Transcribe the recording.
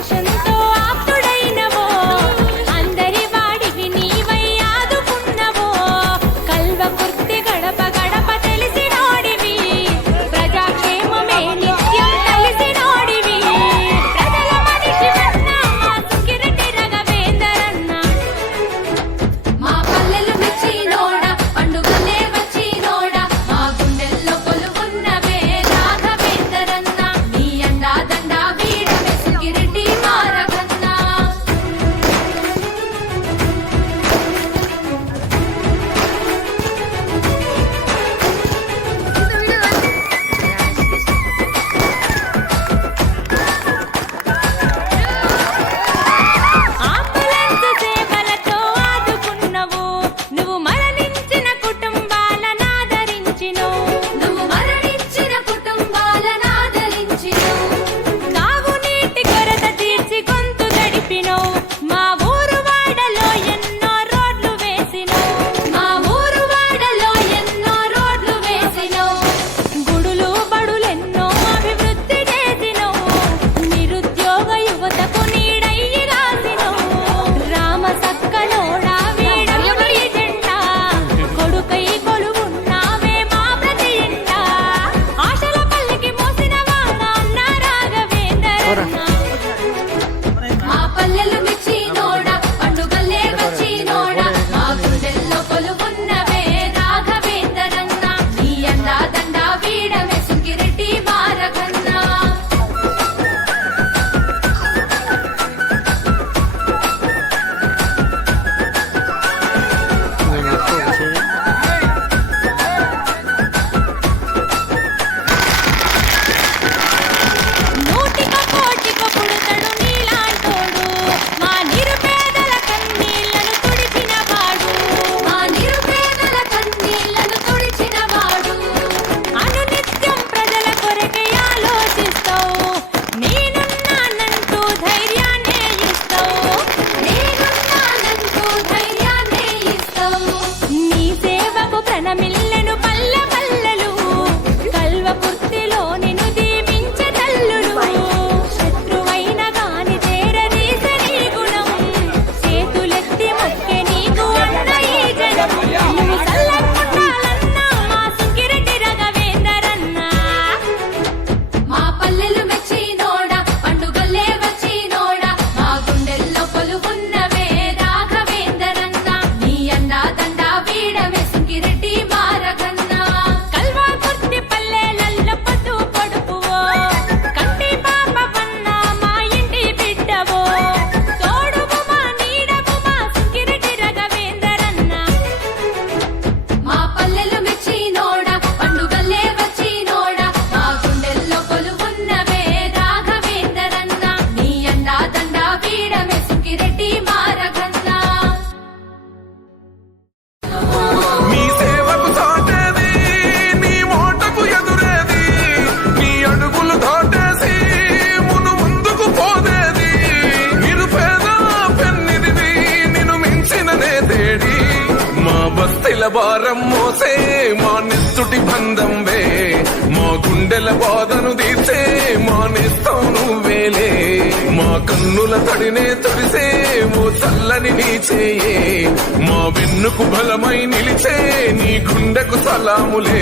ఆవేశంతో ఆప్తుడైనవో అందరి వాడివి నీవై ఆదుకున్నవో కల్వకుర్తి గడప గడప తెలిసినోడివి ప్రజాక్షేమమే నిత్యం తెలిసినోడివి ప్రజల మనిషివన్న మా సుంకిరెడ్డి రఘవేందరన్న మా పల్లెలు మెచ్చినోడా పండుగలే వచ్చినోడా మా గుండెల్లో కొలువున్నవే రాఘవేందరన్న నీ అండా దండా వీడవే సుంకిరెడ్డి మారకన్నా అంబులెన్స్ సేవలతో ఆదుకున్నవు నువ్వు మరణించిన కుటుంబాలనాదరించినవు తాగునీటి కొరత తీర్చి గొంతు గడిపినవు మా ఊరు వాడలో ఎన్నో రోడ్లు వేసినవు గుడులు బడులెన్నో అభివృద్ధి చేసినవు నిరుద్యోగ యువతకు నీడయ్యి రాసినవు రామ సక్కనోడా వీడముడి జెండా కొడుకై కొలువున్నావే మా ప్రతి ఇంట ఆశల పల్లకి మోసినవా నాన్న రాఘవేందరన్న మా పల్లెలు మెచ్చినోడా పండుగలే వచ్చినోడా మా గుండెల్లో కొలువున్నవే రాఘవేందరన్న నీ అండా దండా వీడవే సుంకిరెడ్డి మారకన్నా నూటికో కోటికో పుడతడు నీలాంటోడు మా నిరుపేదల కన్నీళ్లను తుడిచినవాడు అనునిత్యం ప్రజల కొరకే ఆలోచిస్తావు నేనున్నానంటూ ధైర్యాన్నే ఇస్తావు నీ సేవకు ప్రణమిల్లెను పల్లె పల్లెలు కల్వకుర్తిలో నిన్ను దీవించే తల్లులు శత్రువైన గాని చేరదీసే నీ గుణం చేతులెత్తి మొక్కే నీకు అన్న ఈ జనం నువ్వు చల్లకుండాలన్నా మా సుంకిరెడ్డి రఘవేందరన్న మా పల్లెలు మెచ్చినోడా పండుగలే వచ్చినోడా మా గుండెల్లో కొలువున్నవే రాఘవేందరన్న నీ అండా దండా వీడవే సుంకిరెడ్డి మారకన్నా కల్వకుర్తి పల్లెలల్ల పొద్దు పొడుపువో కంటి పాపవన్న మా ఇంటి బిడ్డవో తోడువు మా నీడవు మా సుంకిరెడ్డి రఘవేందరన్న మా పల్లెలు మెచ్చినోడా పండుగలే వచ్చినోడా మా గుండెల్లో కొలువున్నవే రాఘవేందరన్న నీ అండా దండా వీడవే సుంకిరెడ్డి మారకన్నా నీ సేవకు సాటేది నీ మోటకు ఎదురేది నీ అడుగులు దాటేసి మును ముందుకు పోదేది నిరుపేద పెన్నిదివి నిన్ను మించిన నేతేడి మా బస్తీల భారం మోసే మా నిస్తుటి బంధంవే మా గుండెల బాధను తీర్చే మా నేస్తం నువ్వేలే మా కన్నుల తడినే తొడిసే ఓ చల్లని నీ చేయే మా వెన్నుకు బలమై నిలిచే నీ గుండెకు సలాములే